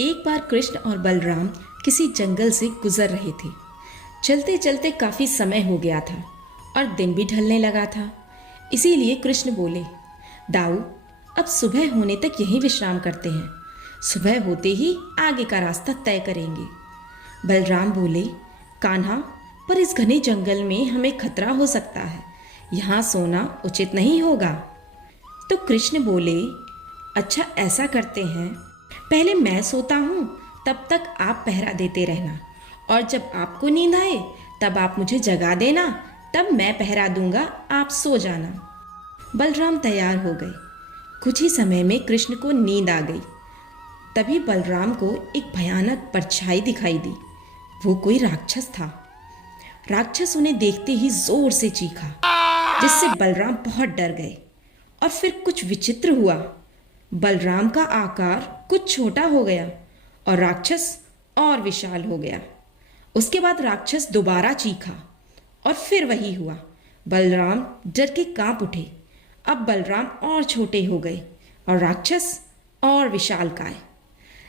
एक बार कृष्ण और बलराम किसी जंगल से गुजर रहे थे। चलते चलते काफी समय हो गया था और दिन भी ढलने लगा था। इसीलिए कृष्ण बोले, दाऊ, अब सुबह होने तक यहीं विश्राम करते हैं। सुबह होते ही आगे का रास्ता तय करेंगे। बलराम बोले, कान्हा, पर इस घने जंगल में हमें खतरा हो सकता है। यहाँ सोना उचित नहीं होगा। तो कृष्ण बोले, अच्छा ऐसा करते हैं, पहले मैं सोता हूँ, तब तक आप पहरा देते रहना, और जब आपको नींद आए तब आप मुझे जगा देना, तब मैं पहरा दूंगा, आप सो जाना। बलराम तैयार हो गए। कुछ ही समय में कृष्ण को नींद आ गई। तभी बलराम को एक भयानक परछाई दिखाई दी। वो कोई राक्षस था। राक्षस उन्हें देखते ही जोर से चीखा, जिससे बलराम बहुत डर गए। और फिर कुछ विचित्र हुआ। बलराम का आकार कुछ छोटा हो गया और राक्षस और विशाल हो गया। उसके बाद राक्षस दोबारा चीखा और फिर वही हुआ। बलराम डर के कांप उठे। अब बलराम और छोटे हो गए और राक्षस और विशालकाय।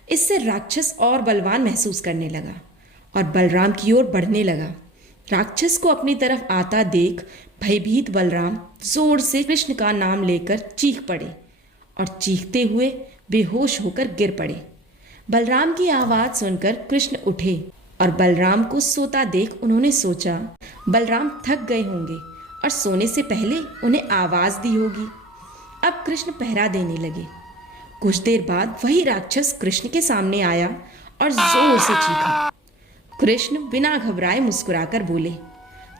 इससे राक्षस और बलवान महसूस करने लगा और बलराम की ओर बढ़ने लगा। राक्षस को अपनी तरफ आता देख भयभीत बलराम जोर से कृष्ण का नाम लेकर चीख पड़े और चीखते हुए बेहोश होकर गिर पड़े। बलराम की आवाज़ सुनकर कृष्ण उठे और बलराम को सोता देख उन्होंने सोचा, बलराम थक गए होंगे और सोने से पहले उन्हें आवाज़ दी होगी। अब कृष्ण पहरा देने लगे। कुछ देर बाद वही राक्षस कृष्ण के सामने आया और जोर से चीखा। कृष्ण बिना घबराए मुस्कुराकर बोले,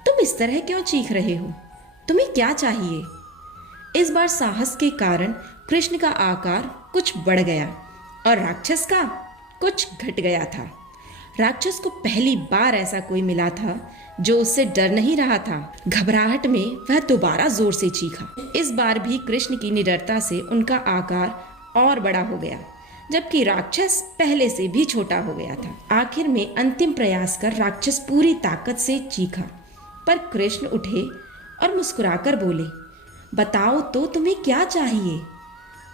तुम इस तरह क्यों चीख रहे हो? तुम्हें क्या चाहिए? इस बार साहस के कारण कृष्ण का आकार कुछ बढ़ गया और राक्षस का कुछ घट गया था। राक्षस को पहली बार ऐसा कोई मिला था जो उससे डर नहीं रहा था। घबराहट में वह दोबारा जोर से चीखा। इस बार भी कृष्ण की निडरता से उनका आकार और बड़ा हो गया, जबकि राक्षस पहले से भी छोटा हो गया था। आखिर में अंतिम प्रयास कर राक्षस पूरी ताकत से चीखा, पर कृष्ण उठे और मुस्कुराकर बोले, बताओ तो तुम्हें क्या चाहिए?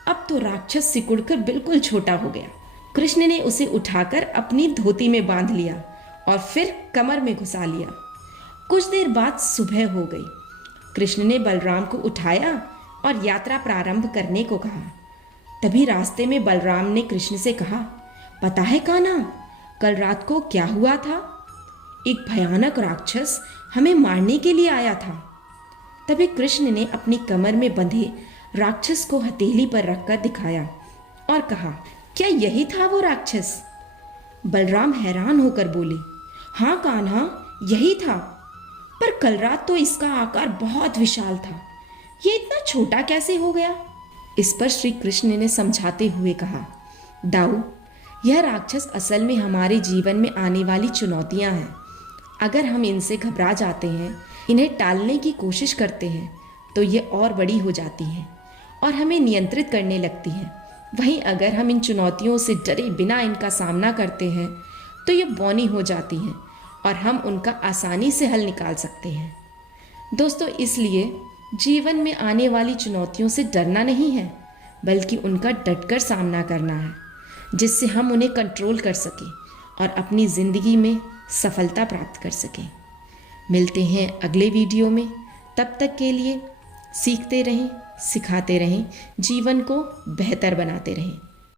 अब तो राक्षस सिकुड़कर बिल्कुल छोटा हो गया। कृष्ण ने उसे उठाकर अपनी धोती में बांध लिया और फिर कमर में घुसा लिया। कुछ देर बाद सुबह हो गई। कृष्ण ने बलराम को उठाया और यात्रा प्रारंभ करने को कहा। तभी रास्ते में बलराम ने कृष्ण से कहा, पता है कान्हा, कल रात को क्या हुआ था? एक भयानक राक्षस हमें मारने के लिए आया था। तभी कृष्ण ने अपनी कमर में बंधे राक्षस को हथेली पर रखकर दिखाया और कहा, क्या यही था वो राक्षस? बलराम हैरान होकर बोले, हाँ कान्हा, यही था, पर कल रात तो इसका आकार बहुत विशाल था। ये इतना छोटा कैसे हो गया? इस पर श्री कृष्ण ने समझाते हुए कहा, दाऊ, यह राक्षस असल में हमारे जीवन में आने वाली चुनौतियां हैं। अगर हम इनसे घबरा जाते हैं, इन्हें टालने की कोशिश करते हैं, तो ये और बड़ी हो जाती हैं और हमें नियंत्रित करने लगती हैं। वहीं अगर हम इन चुनौतियों से डरे बिना इनका सामना करते हैं, तो ये बौनी हो जाती हैं और हम उनका आसानी से हल निकाल सकते हैं। दोस्तों, इसलिए जीवन में आने वाली चुनौतियों से डरना नहीं है, बल्कि उनका डटकर सामना करना है, जिससे हम उन्हें कंट्रोल कर सकें और अपनी ज़िंदगी में सफलता प्राप्त कर सकें। मिलते हैं अगले वीडियो में। तब तक के लिए सीखते रहें, सिखाते रहें, जीवन को बेहतर बनाते रहें।